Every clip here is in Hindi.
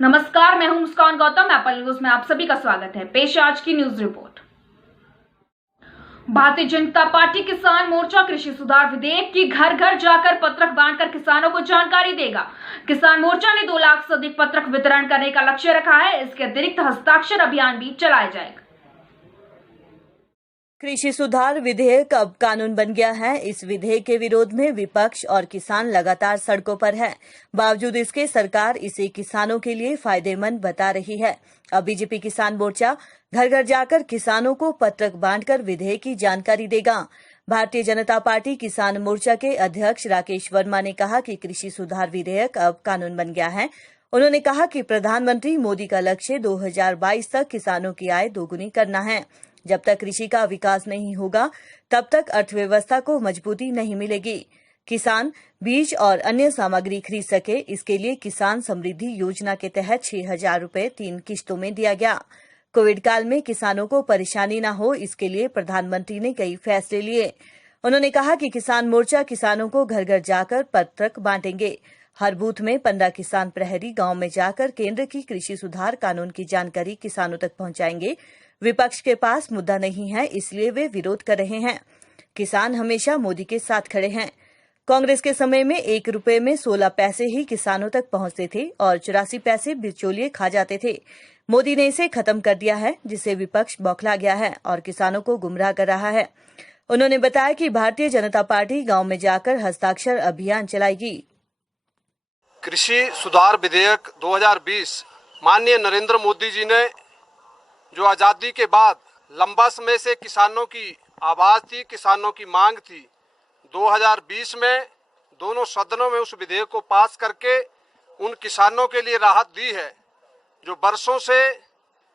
नमस्कार, मैं हूं मुस्कान गौतम। एप्पल न्यूज में आप सभी का स्वागत है। पेश आज की news report. Bharatiya Janata party किसान मोर्चा कृषि सुधार विधेयक की घर घर जाकर पत्रक बांटकर किसानों को जानकारी देगा। किसान मोर्चा ने 2 लाख से अधिक पत्रक वितरण करने का लक्ष्य रखा है। इसके अतिरिक्त हस्ताक्षर अभियान भी चलाया जाएगा। कृषि सुधार विधेयक अब कानून बन गया है। इस विधेयक के विरोध में विपक्ष और किसान लगातार सड़कों पर है। बावजूद इसके सरकार इसे किसानों के लिए फायदेमंद बता रही है। अब बीजेपी किसान मोर्चा घर घर जाकर किसानों को पत्रक बांटकर विधेयक की जानकारी देगा। भारतीय जनता पार्टी किसान मोर्चा के अध्यक्ष राकेश वर्मा ने कहा कि कृषि सुधार विधेयक अब कानून बन गया है। उन्होंने कहा कि प्रधानमंत्री मोदी का लक्ष्य 2022 तक किसानों की आय दोगुनी करना है। जब तक कृषि का विकास नहीं होगा, तब तक अर्थव्यवस्था को मजबूती नहीं मिलेगी। किसान बीज और अन्य सामग्री खरीद सके, इसके लिए किसान समृद्धि योजना के तहत 6,000 रुपए 3 किश्तों में दिया गया। कोविड काल में किसानों को परेशानी न हो, इसके लिए प्रधानमंत्री ने कई फैसले लिए। उन्होंने कहा कि किसान मोर्चा किसानों को घर घर जाकर पत्रक बांटेंगे। हर बूथ में 15 किसान प्रहरी गांव में जाकर केंद्र की कृषि सुधार कानून की जानकारी किसानों तक पहुंचाएंगे। विपक्ष के पास मुद्दा नहीं है, इसलिए वे विरोध कर रहे हैं। किसान हमेशा मोदी के साथ खड़े हैं। कांग्रेस के समय में 1 रुपए में 16 पैसे ही किसानों तक पहुंचते थे और 84 पैसे बिचौलिए खा जाते थे। मोदी ने इसे खत्म कर दिया है, जिससे विपक्ष बौखला गया है और किसानों को गुमराह कर रहा है। उन्होंने बताया कि भारतीय जनता पार्टी गांव में जाकर हस्ताक्षर अभियान चलाएगी। कृषि सुधार विधेयक 2020 माननीय नरेंद्र मोदी जी ने जो आज़ादी के बाद लंबा समय से किसानों की आवाज़ थी, किसानों की मांग थी, 2020 में दोनों सदनों में उस विधेयक को पास करके उन किसानों के लिए राहत दी है जो बरसों से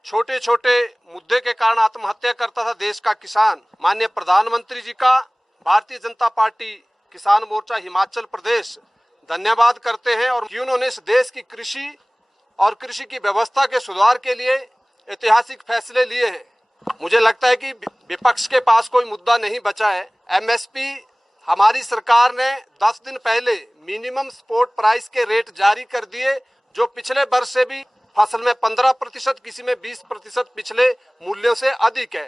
छोटे छोटे मुद्दे के कारण आत्महत्या करता था देश का किसान। माननीय प्रधानमंत्री जी का भारतीय जनता पार्टी किसान मोर्चा हिमाचल प्रदेश धन्यवाद करते हैं और उन्होंने इस देश की कृषि और कृषि की व्यवस्था के सुधार के लिए ऐतिहासिक फैसले लिए हैं। मुझे लगता है कि विपक्ष के पास कोई मुद्दा नहीं बचा है। एमएसपी हमारी सरकार ने 10 दिन पहले मिनिमम सपोर्ट प्राइस के रेट जारी कर दिए, जो पिछले वर्ष से भी फसल में 15%, किसी में 20% पिछले मूल्यों से अधिक है।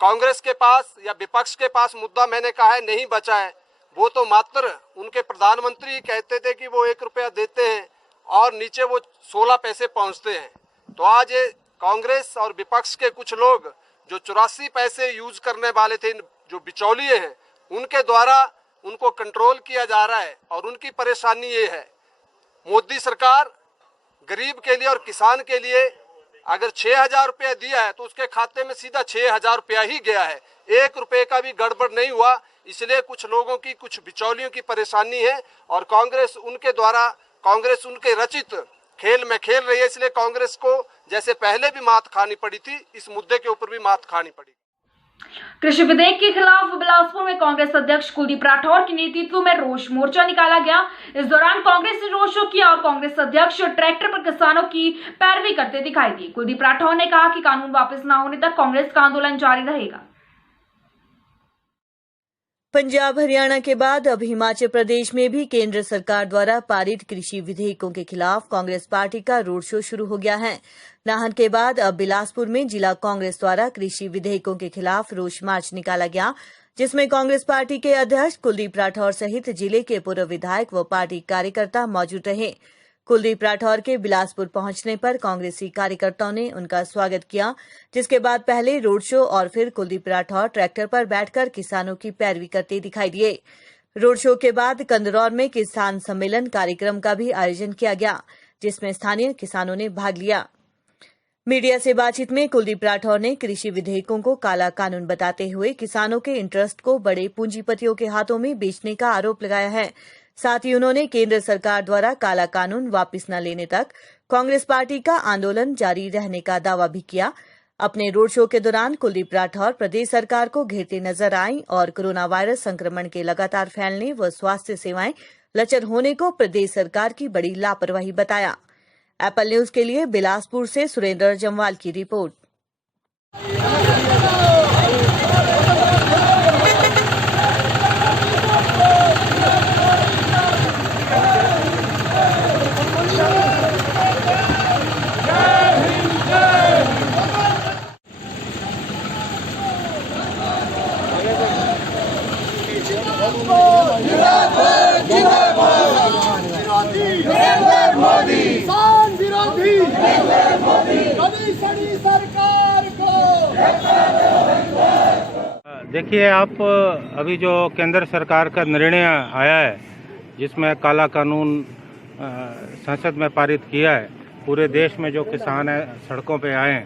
कांग्रेस के पास या विपक्ष के पास मुद्दा मैंने कहा है नहीं बचा है। वो तो मात्र उनके प्रधानमंत्री कहते थे कि वो 1 रुपया देते हैं और नीचे वो 16 पैसे पहुंचते हैं। तो आज ये कांग्रेस और विपक्ष के कुछ लोग जो 84 पैसे यूज करने वाले थे, जो बिचौलिए हैं, उनके द्वारा उनको कंट्रोल किया जा रहा है। और उनकी परेशानी ये है, मोदी सरकार गरीब के लिए और किसान के लिए अगर 6,000 रुपया दिया है तो उसके खाते में सीधा 6,000 रुपया ही गया है, 1 रुपये का भी गड़बड़ नहीं हुआ। इसलिए कुछ लोगों की, कुछ बिचौलियों की परेशानी है और कांग्रेस उनके रचित खेल में खेल रही है। इसलिए कांग्रेस को जैसे पहले भी मात खानी पड़ी थी, इस मुद्दे के ऊपर भी मात खानी पड़ी। कृषि विधेयक के खिलाफ बिलासपुर में कांग्रेस अध्यक्ष कुलदीप राठौर के नेतृत्व में रोष मोर्चा निकाला गया। इस दौरान कांग्रेस ने रोड शो किया और कांग्रेस अध्यक्ष ट्रैक्टर पर किसानों की पैरवी करते दिखाई दिए। कुलदीप राठौर ने कहा कि कानून वापस न होने तक कांग्रेस का आंदोलन जारी रहेगा। पंजाब हरियाणा के बाद अब हिमाचल प्रदेश में भी केंद्र सरकार द्वारा पारित कृषि विधेयकों के खिलाफ कांग्रेस पार्टी का रोड शो शुरू हो गया है। नाहन के बाद अब बिलासपुर में जिला कांग्रेस द्वारा कृषि विधेयकों के खिलाफ रोष मार्च निकाला गया, जिसमें कांग्रेस पार्टी के अध्यक्ष कुलदीप राठौर सहित जिले के पूर्व विधायक व पार्टी कार्यकर्ता मौजूद रहे। कुलदीप राठौर के बिलासपुर पहुंचने पर कांग्रेसी कार्यकर्ताओं ने उनका स्वागत किया, जिसके बाद पहले रोड शो और फिर कुलदीप राठौर ट्रैक्टर पर बैठकर किसानों की पैरवी करते दिखाई दिए। रोड शो के बाद कंदरौर में किसान सम्मेलन कार्यक्रम का भी आयोजन किया गया, जिसमें स्थानीय किसानों ने भाग लिया। मीडिया से बातचीत में कुलदीप राठौर ने कृषि विधेयकों को काला कानून बताते हुए किसानों के इंटरेस्ट को बड़े पूंजीपतियों के हाथों में बेचने का आरोप लगाया है। साथ ही उन्होंने केंद्र सरकार द्वारा काला कानून वापस न लेने तक कांग्रेस पार्टी का आंदोलन जारी रहने का दावा भी किया। अपने रोड शो के दौरान कुलदीप राठौर प्रदेश सरकार को घेरते नजर आए और कोरोना वायरस संक्रमण के लगातार फैलने व स्वास्थ्य सेवाएं लचर होने को प्रदेश सरकार की बड़ी लापरवाही बताया। एप्पल न्यूज के लिए बिलासपुर से सुरेंद्र जम्वाल की रिपोर्ट। देखिए, आप अभी जो केंद्र सरकार का निर्णय आया है, जिसमें काला कानून संसद में पारित किया है, पूरे देश में जो किसान हैं सड़कों पे आए हैं,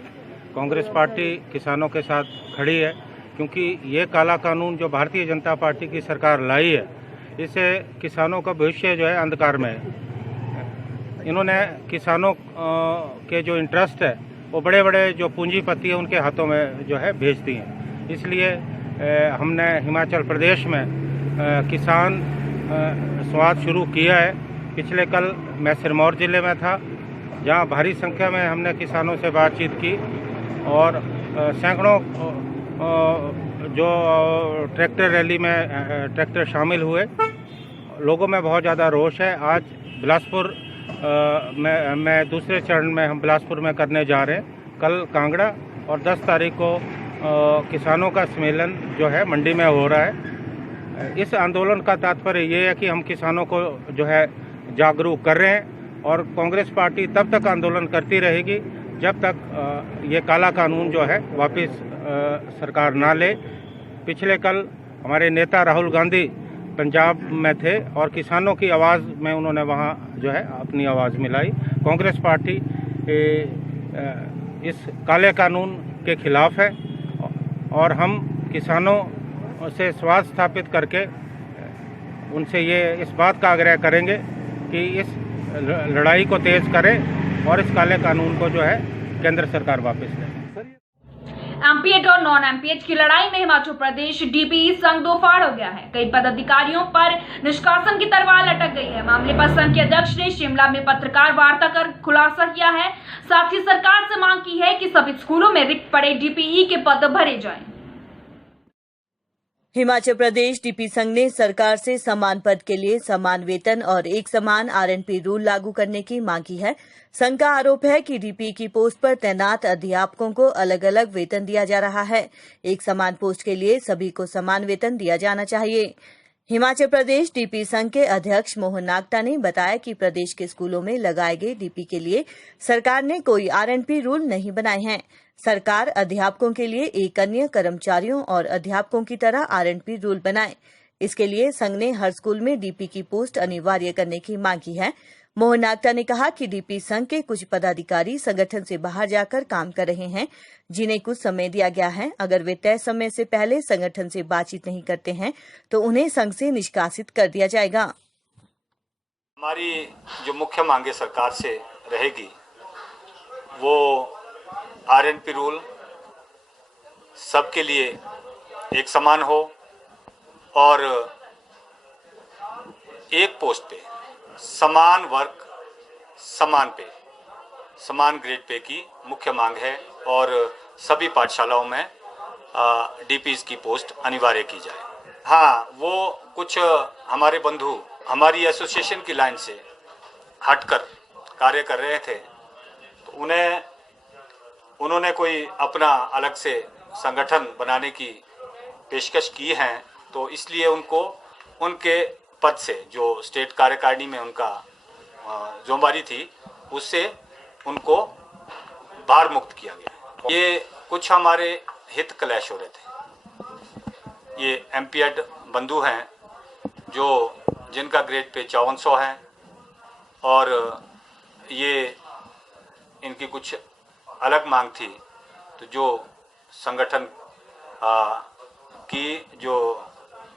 कांग्रेस पार्टी किसानों के साथ खड़ी है, क्योंकि ये काला कानून जो भारतीय जनता पार्टी की सरकार लाई है, इससे किसानों का भविष्य जो है अंधकार में है। इन्होंने किसानों के जो इंटरेस्ट है वो बड़े बड़े जो पूंजीपति है उनके हाथों में जो है भेज दी हैं। इसलिए हमने हिमाचल प्रदेश में किसान संवाद शुरू किया है। पिछले कल मैं सिरमौर ज़िले में था, जहां भारी संख्या में हमने किसानों से बातचीत की और सैकड़ों जो ट्रैक्टर रैली में ट्रैक्टर शामिल हुए। लोगों में बहुत ज़्यादा रोष है। आज बिलासपुर में दूसरे चरण में हम बिलासपुर में करने जा रहे हैं। कल कांगड़ा और 10 तारीख को किसानों का सम्मेलन जो है मंडी में हो रहा है। इस आंदोलन का तात्पर्य ये है कि हम किसानों को जो है जागरूक कर रहे हैं और कांग्रेस पार्टी तब तक आंदोलन करती रहेगी जब तक ये काला कानून जो है वापस सरकार ना ले। पिछले कल हमारे नेता राहुल गांधी पंजाब में थे और किसानों की आवाज़ में उन्होंने वहाँ जो है अपनी आवाज़ मिलाई। कांग्रेस पार्टी इस काले कानून के खिलाफ है और हम किसानों से संवाद स्थापित करके उनसे ये इस बात का आग्रह करेंगे कि इस लड़ाई को तेज करें और इस काले कानून को जो है केंद्र सरकार वापस ले। एमपीएच और नॉन एमपीएच की लड़ाई में हिमाचल प्रदेश डीपीई संघ दो फाड़ हो गया है। कई पदाधिकारियों पर निष्कासन की तलवार लटक गई है। मामले पर संघ के अध्यक्ष ने शिमला में पत्रकार वार्ता कर खुलासा किया है। साथ ही सरकार से मांग की है कि सभी स्कूलों में रिक्त पड़े डीपीई के पद भरे जाएं। हिमाचल प्रदेश डीपी संघ ने सरकार से समान पद के लिए समान वेतन और एक समान आरएनपी रूल लागू करने की मांग की है। संघ का आरोप है कि डीपी की पोस्ट पर तैनात अध्यापकों को अलग अलग वेतन दिया जा रहा है। एक समान पोस्ट के लिए सभी को समान वेतन दिया जाना चाहिए। हिमाचल प्रदेश डीपी संघ के अध्यक्ष मोहन नागटा ने बताया कि प्रदेश के स्कूलों में लगाए गए डीपी के लिए सरकार ने कोई आरएनपी रूल नहीं बनाए हैं। सरकार अध्यापकों के लिए एक अन्य कर्मचारियों और अध्यापकों की तरह आरएनपी रूल बनाए। इसके लिए संघ ने हर स्कूल में डीपी की पोस्ट अनिवार्य करने की मांग की है। मोहन नागटा ने कहा कि डीपी संघ के कुछ पदाधिकारी संगठन से बाहर जाकर काम कर रहे हैं, जिन्हें कुछ समय दिया गया है। अगर वे तय समय से पहले संगठन से बातचीत नहीं करते हैं तो उन्हें संघ से निष्कासित कर दिया जाएगा। हमारी जो मुख्य मांगे सरकार से रहेगी वो आरएनपी रूल सबके लिए एक समान हो और एक पोस्ट पे समान वर्क समान पे समान ग्रेड पे की मुख्य मांग है और सभी पाठशालाओं में डीपीज की पोस्ट अनिवार्य की जाए। हाँ, वो कुछ हमारे बंधु हमारी एसोसिएशन की लाइन से हटकर कार्य कर रहे थे, तो उन्होंने कोई अपना अलग से संगठन बनाने की पेशकश की है, तो इसलिए उनको उनके पद से जो स्टेट कार्यकारिणी में उनका जिम्मेदारी थी उससे उनको भार मुक्त किया गया। ये कुछ हमारे हित क्लैश हो रहे थे। ये एमपीएड बंधु हैं जिनका ग्रेड पे 5400 है और ये इनकी कुछ अलग मांग थी, तो जो संगठन की जो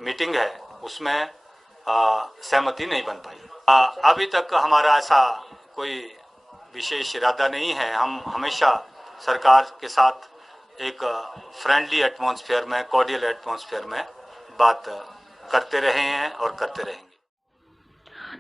मीटिंग है उसमें सहमति नहीं बन पाई। अभी तक हमारा ऐसा कोई विशेष इरादा नहीं है। हम हमेशा सरकार के साथ एक फ्रेंडली एटमॉस्फेयर में, कॉर्डियल एटमॉस्फेयर में बात करते रहे हैं और करते रहेंगे।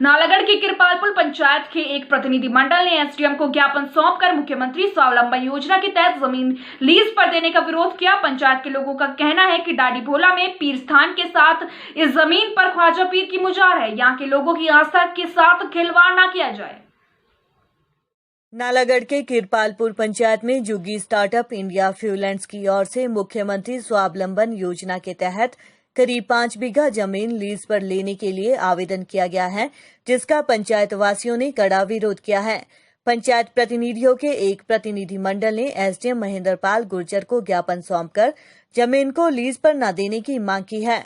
नालागढ़ की कृपालपुर पंचायत के एक प्रतिनिधिमंडल ने एसडीएम को ज्ञापन सौंपकर मुख्यमंत्री स्वावलंबन योजना के तहत जमीन लीज पर देने का विरोध किया। पंचायत के लोगों का कहना है कि डाडी भोला में पीर स्थान के साथ इस जमीन पर ख्वाजा पीर की मुजार है। यहाँ के लोगों की आस्था के साथ खिलवाड़ न किया जाए। नालागढ़ के कृपालपुर पंचायत में जुग्गी स्टार्टअप इंडिया फ्यूलेंड्स की ओर से मुख्यमंत्री स्वावलंबन योजना के तहत करीब 5 बीघा जमीन लीज पर लेने के लिए आवेदन किया गया है, जिसका पंचायत वासियों ने कड़ा विरोध किया है। पंचायत प्रतिनिधियों के एक प्रतिनिधिमंडल ने एसडीएम महेंद्रपाल गुर्जर को ज्ञापन सौंपकर जमीन को लीज पर न देने की मांग की है।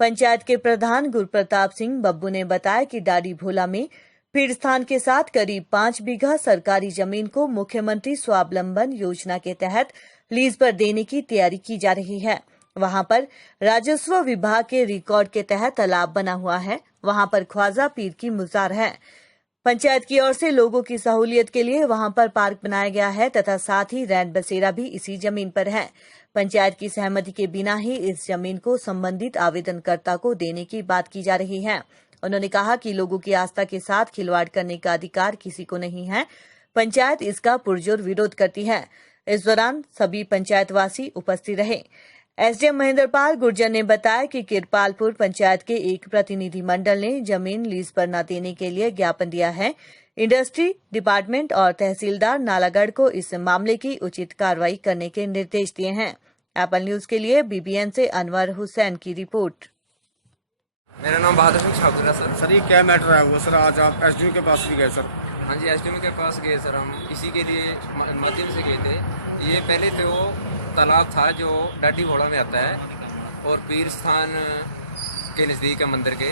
पंचायत के प्रधान गुरप्रताप सिंह बब्बू ने बताया कि डाडी भोला में पीर स्थान के साथ करीब 5 बीघा सरकारी जमीन को मुख्यमंत्री स्वावलंबन योजना के तहत लीज पर देने की तैयारी की जा रही है। वहां पर राजस्व विभाग के रिकॉर्ड के तहत तालाब बना हुआ है। वहां पर ख्वाजा पीर की मजार है। पंचायत की ओर से लोगों की सहूलियत के लिए वहां पर पार्क बनाया गया है तथा साथ ही रैन बसेरा भी इसी जमीन पर है। पंचायत की सहमति के बिना ही इस जमीन को संबंधित आवेदनकर्ता को देने की बात की जा रही है। उन्होंने कहा कि लोगों की आस्था के साथ खिलवाड़ करने का अधिकार किसी को नहीं है। पंचायत इसका पुरजोर विरोध करती है। इस दौरान सभी पंचायतवासी उपस्थित रहे। एसडीएम महेंद्रपाल गुर्जर ने बताया कि किरपालपुर पंचायत के एक प्रतिनिधिमंडल ने जमीन लीज पर न देने के लिए ज्ञापन दिया है। इंडस्ट्री डिपार्टमेंट और तहसीलदार नालागढ़ को इस मामले की उचित कार्रवाई करने के निर्देश दिए हैं। एपल न्यूज के लिए बीबीएन से अनवर हुसैन की रिपोर्ट। मेरा नाम बहादुर सिंह ठाकुर है सर। सर ये क्या मैटर है वो सर, आज आप एसडीओ के पास भी गए सर? हाँ जी, एसडीएम के पास गए सर। हम इसी के लिए माध्यम से गए थे। ये पहले तो वो तालाब था जो डाडी भोला में आता है और पीर स्थान के नज़दीक है मंदिर के।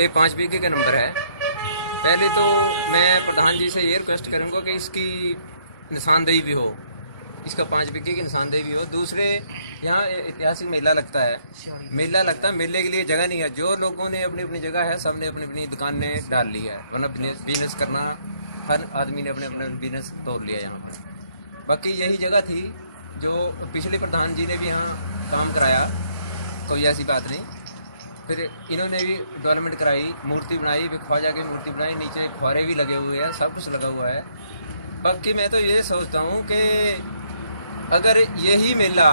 ये 5 बीघे का नंबर है। पहले तो मैं प्रधान जी से ये रिक्वेस्ट करूँगा कि इसकी निशानदेही भी हो, इसका 5 बीघे की निशानदेही भी हो। दूसरे यहाँ ऐतिहासिक मेला लगता है, मेले के लिए जगह नहीं है। जो लोगों ने अपनी अपनी जगह है, सबने अपनी अपनी दुकानें डाल ली है, वरना बिजनेस करना हर आदमी ने अपने अपने बिजनेस तोड़ लिया यहाँ पर। बाकी यही जगह थी जो पिछले प्रधान जी ने भी यहाँ काम कराया, कोई ऐसी बात नहीं। फिर इन्होंने भी डेवलपमेंट कराई, मूर्ति बनाई, भी ख्वाजा की मूर्ति बनाई, नीचे फुहारे भी लगे हुए हैं, सब कुछ लगा हुआ है। बाकी मैं तो ये सोचता हूँ कि अगर यही मेला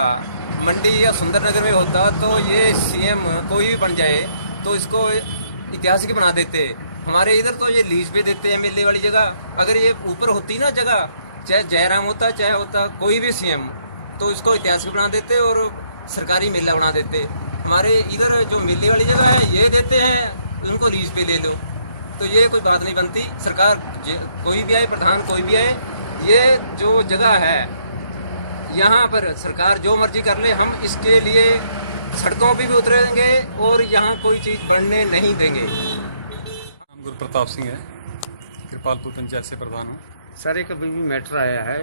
मंडी या सुंदरनगर में होता तो ये सीएम कोई भी बन जाए तो इसको ऐतिहासिक बना देते। हमारे इधर तो ये लीज पे देते हैं मेले वाली जगह। अगर ये ऊपर होती ना जगह, चाहे जयराम होता चाहे होता कोई भी सीएम, तो इसको ऐतिहासिक बना देते और सरकारी मेला बना देते। हमारे इधर जो मेले वाली जगह है ये देते हैं, उनको लीज पे ले लो, तो ये कोई बात नहीं बनती। सरकार कोई भी आए, प्रधान कोई भी आए, ये जो जगह है यहाँ पर सरकार जो मर्जी कर ले, हम इसके लिए सड़कों पे भी उतरेंगे और यहाँ कोई चीज़ बढ़ने नहीं देंगे। नाम गुरप्रताप सिंह है, कृपालपुर पंचायत से प्रधान हूँ। सर एक अभी भी मैटर आया है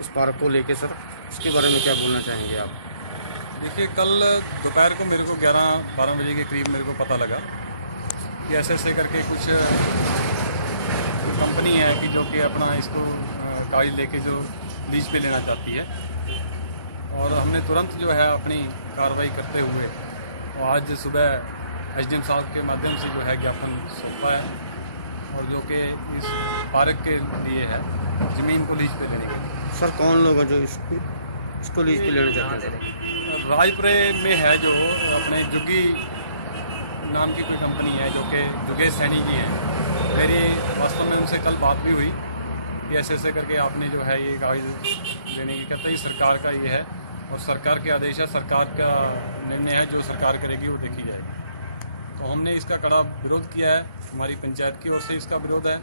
उस पार्क को लेके सर, उसके बारे में क्या बोलना चाहेंगे आप? देखिए, कल दोपहर को मेरे को 11-12 बजे के करीब मेरे को पता लगा कि ऐसे करके कुछ कंपनी है कि जो कि अपना इसको कागज लेके जो लीज पे लेना चाहती है, और हमने तुरंत जो है अपनी कार्रवाई करते हुए और आज सुबह एसडीएम साहब के माध्यम से जो है ज्ञापन सौंपा है, और जो कि इस पार्क के लिए है, ज़मीन को लीज पे लेने के लिए। सर कौन लोग हैं जो इसको लीज पे लेना चाहते हैं? राजपुरे में है जो अपने जुगी नाम की कोई कंपनी है, जो कि जुगेश सैनी जी हैं। मेरी वास्तव में उनसे कल बात भी हुई कि ऐसे करके आपने जो है ये कागज लेने की कहते ही सरकार का ये है, और सरकार के आदेश है, सरकार का निर्णय है, जो सरकार करेगी वो देखी जाएगी। तो हमने इसका कड़ा विरोध किया है, हमारी पंचायत की ओर से इसका विरोध है,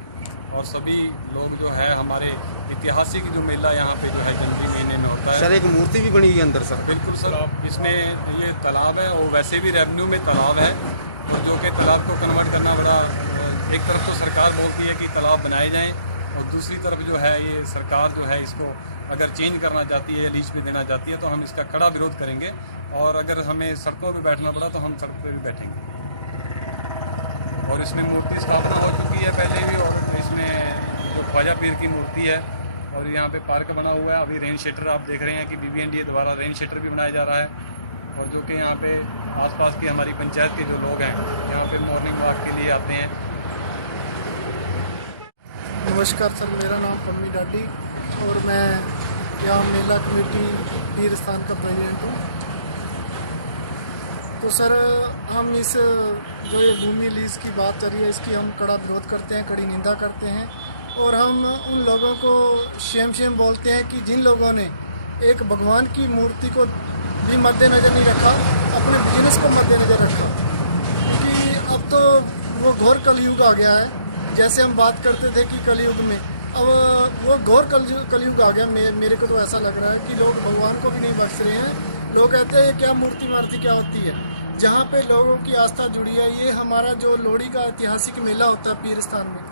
और सभी लोग जो है हमारे ऐतिहासिक जो मेला यहाँ पे जो है जनवरी महीने में होता है। सर एक मूर्ति भी बनी है अंदर सर? बिल्कुल सर, इसमें ये तालाब है, और वैसे भी रेवेन्यू में तालाब है, तो जो कि तालाब को कन्वर्ट करना बड़ा, एक तरफ तो सरकार बोलती है कि तालाब बनाए जाएँ, और दूसरी तरफ जो है ये सरकार जो है इसको अगर चेंज करना चाहती है, लीज पे देना चाहती है, तो हम इसका कड़ा विरोध करेंगे। और अगर हमें सड़कों पे बैठना पड़ा तो हम सड़क पे भी बैठेंगे। और इसमें मूर्ति स्थापना हो चुकी है पहले भी, और इसमें जो ख्वाजा पीर की मूर्ति है, और यहाँ पे पार्क बना हुआ है। अभी रेन शेटर आप देख रहे हैं कि BBNDA द्वारा रेन शेटर भी बनाया जा रहा है, और जो कि यहाँ पे आसपास की हमारी पंचायत के जो लोग हैं यहाँ पे मॉर्निंग वॉक के लिए आते हैं। नमस्कार सर, मेरा नाम पम्मी डाडी और मैं यहाँ मेला कमेटी पीर स्थान का प्रेसिडेंट हूँ। तो सर हम इस जो ये भूमि लीज की बात चल रही है, इसकी हम कड़ा विरोध करते हैं, कड़ी निंदा करते हैं, और हम उन लोगों को शेम बोलते हैं कि जिन लोगों ने एक भगवान की मूर्ति को भी मद्देनज़र नहीं रखा, अपने बिजनेस को मद्देनज़र रखा। क्योंकि अब तो वो घोर कलयुग आ गया है। जैसे हम बात करते थे कि कलयुग में अब वो घोर कलयुग आ गया। मेरे को तो ऐसा लग रहा है कि लोग भगवान को भी नहीं बख्श रहे हैं। लोग कहते हैं क्या मूर्ति मार्ति क्या होती है, जहाँ पे लोगों की आस्था जुड़ी है। ये हमारा जो लोहड़ी का ऐतिहासिक मेला होता है पीरस्थान में,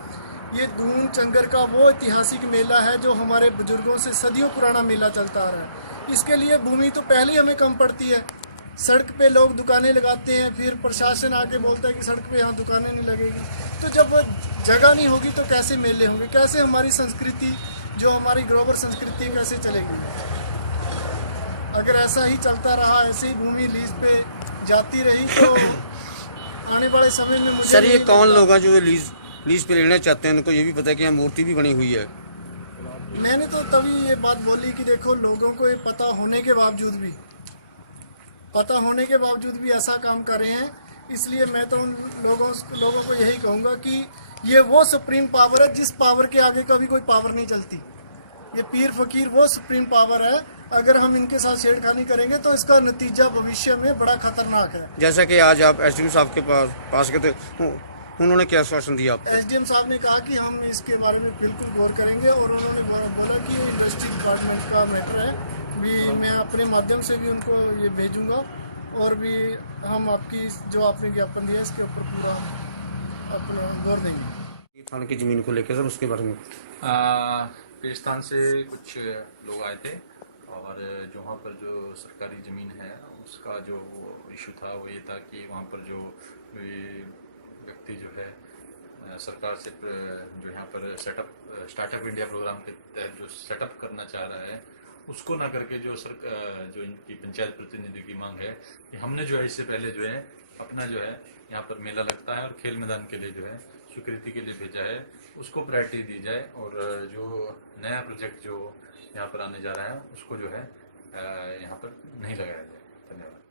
ये दून चंगर का वो ऐतिहासिक मेला है जो हमारे बुजुर्गों से सदियों पुराना मेला चलता आ रहा है। इसके लिए भूमि तो पहले ही हमें कम पड़ती है। सड़क पे लोग दुकानें लगाते हैं, फिर प्रशासन आके बोलता है कि सड़क पे यहाँ दुकानें नहीं लगेगी। तो जब जगह नहीं होगी तो कैसे मेले होंगे, कैसे हमारी संस्कृति जो हमारी ग्लोबल संस्कृति कैसे चलेगी। अगर ऐसा ही चलता रहा, ऐसे ही भूमि लीज पे जाती रही तो आने वाले समय में मुझे सर ये कौन लोग हैं जो लीज पे लेना चाहते हैं? उनको ये भी पता है कि यहाँ मूर्ति भी बनी हुई है। मैंने तो तभी ये बात बोली कि देखो लोगों को ये पता होने के बावजूद भी ऐसा काम कर रहे हैं। इसलिए मैं तो उन लोगों को यही कहूँगा कि ये वो सुप्रीम पावर है जिस पावर के आगे कभी कोई पावर नहीं चलती। ये पीर फकीर वो सुप्रीम पावर है। अगर हम इनके साथ छेड़खानी करेंगे तो इसका नतीजा भविष्य में बड़ा खतरनाक है। जैसा कि आज आप एसडीएम साहब के पास गए थे, उन्होंने क्या आश्वासन दिया आपको? एसडीएम साहब ने कहा कि हम इसके बारे में बिल्कुल गौर करेंगे और उन्होंने बोला कि ये इंडस्ट्री डिपार्टमेंट का मैटर है, भी मैं अपने माध्यम से भी उनको ये भेजूंगा और भी हम आपकी जो आपने ज्ञापन दिया इसके ऊपर पूरा अपना गौर देंगे। थाने की जमीन को लेकर सर उसके बारे में पीरस्थान से कुछ लोग आए थे और जो वहाँ पर जो सरकारी ज़मीन है उसका जो इशू था वो ये था कि वहाँ पर जो व्यक्ति जो है सरकार से जो यहाँ पर स्टार्टअप इंडिया प्रोग्राम के तहत जो सेटअप करना चाह रहा है उसको ना करके जो इनकी पंचायत प्रतिनिधि की मांग है कि हमने जो है इससे पहले जो है अपना जो है यहाँ पर मेला लगता है और खेल मैदान के लिए जो है स्वीकृति के लिए भेजा है, उसको प्रायोरिटी दी जाए और जो नया प्रोजेक्ट जो यहाँ पर आने जा रहा है उसको जो है यहाँ पर नहीं लगाया जाए। धन्यवाद।